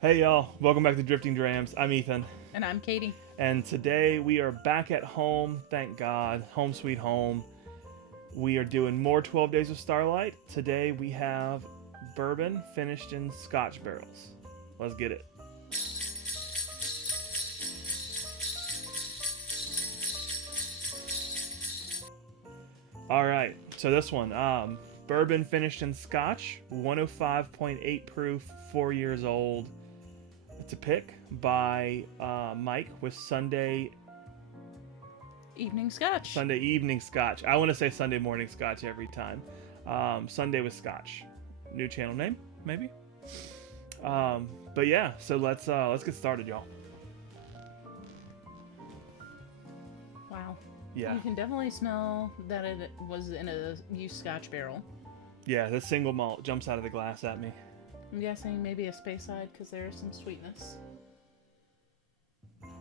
Hey y'all, welcome back to Drifting Drams. I'm Ethan, And I'm Katie. and today we are back at home, thank God, home sweet home. We are doing more 12 Days of Starlight. Today we have bourbon finished in Scotch barrels. Let's get it. Alright, so this one, bourbon finished in Scotch, 105.8 proof, 4 years old. It's a pick by Mike with Evening Scotch. Sunday Evening Scotch. I want to say Sunday Morning Scotch every time. Sunday with Scotch. New channel name, maybe. But yeah, so let's get started, y'all. Wow. Yeah, You can definitely smell that it was in a used Scotch barrel. yeah. The single malt jumps out of the glass at me. I'm guessing maybe a Speyside because there is some sweetness.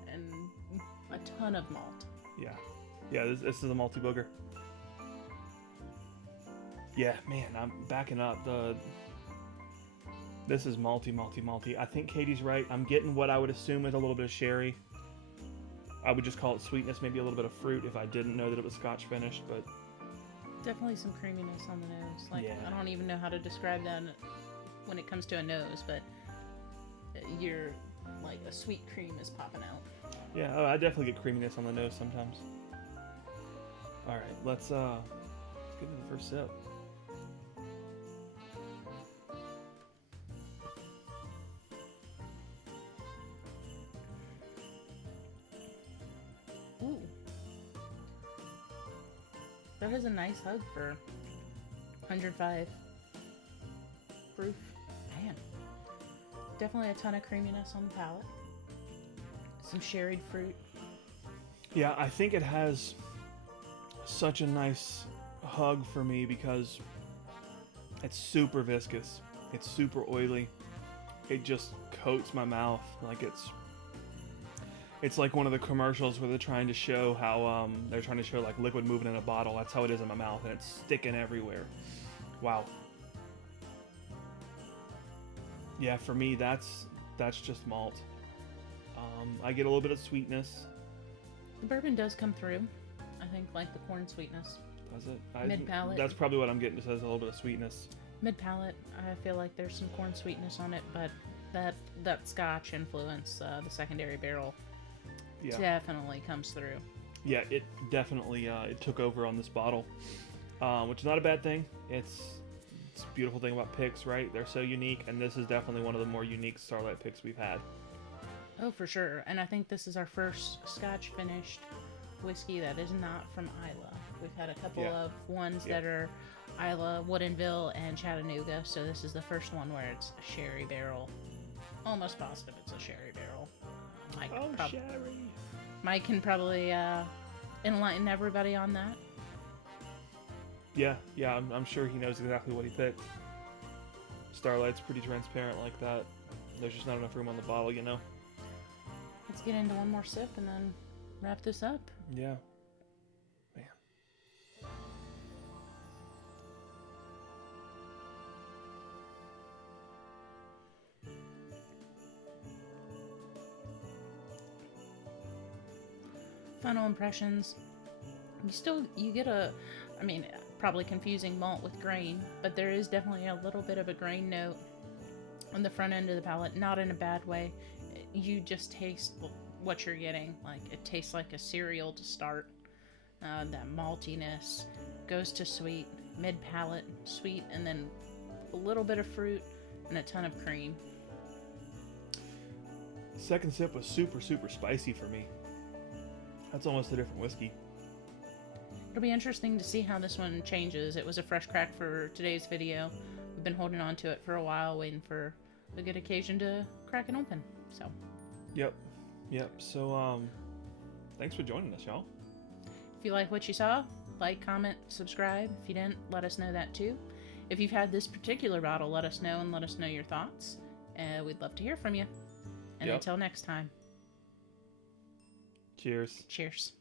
And a ton of malt. Yeah, yeah. This is a multi booger. Yeah, man. I'm backing up. This is malty. I think Katie's right. I'm getting what I would assume is a little bit of sherry. I would just call it sweetness, maybe a little bit of fruit if I didn't know that it was Scotch finished. But Definitely some creaminess on the nose. Like, yeah, I don't even know how to describe that when it comes to a nose, but you're like a sweet cream is popping out. yeah. Oh, I definitely get creaminess on the nose sometimes. All right, let's get into the first sip. Ooh. That is a nice hug for 105 proof. Man. Definitely a ton of creaminess on the palate. Some sherried fruit. Yeah, I think it has such a nice hug for me because it's super viscous. It's super oily. It just coats my mouth like it's like one of the commercials where they're trying to show how they're trying to show like liquid moving in a bottle. That's how it is in my mouth, and it's sticking everywhere. Wow. Yeah, for me that's just malt. I get a little bit of sweetness. The bourbon does come through. I think like the corn sweetness. Does it? Mid palate. That's probably what I'm getting. Just has a little bit of sweetness. Mid palate. I feel like there's some corn sweetness on it, but that Scotch influence, the secondary barrel, Yeah. definitely comes through. Yeah, it definitely it took over on this bottle, which is not a bad thing. It's a beautiful thing about picks, right? They're so unique, and this is definitely one of the more unique Starlight picks we've had. Oh, for sure. And I think this is our first Scotch finished whiskey that is not from Isla. We've had a couple of ones that are Isla, Woodinville, and Chattanooga. So this is the first one where it's a sherry barrel. Almost positive it's a sherry barrel. Sherry! Mike can probably enlighten everybody on that. Yeah, I'm sure he knows exactly what he picked. Starlight's pretty transparent like that. There's just not enough room on the bottle, you know? Let's get into one more sip and then wrap this up. Yeah. Man. Final impressions. You get probably confusing malt with grain, but there is definitely a little bit of a grain note on the front end of the palate, not in a bad way. You just taste what you're getting. Like, it tastes like a cereal to start. That maltiness goes to sweet, mid palate, sweet, and then a little bit of fruit and a ton of cream. Second sip was super spicy for me. That's almost a different whiskey. It'll be interesting to see how this one changes. It was a fresh crack for today's video. We've been holding on to it for a while, waiting for a good occasion to crack it open. So. Yep. So, thanks for joining us, y'all. If you like what you saw, like, comment, subscribe. If you didn't, let us know that too. If you've had this particular bottle, let us know and let us know your thoughts. We'd love to hear from you. And until next time. Cheers. Cheers.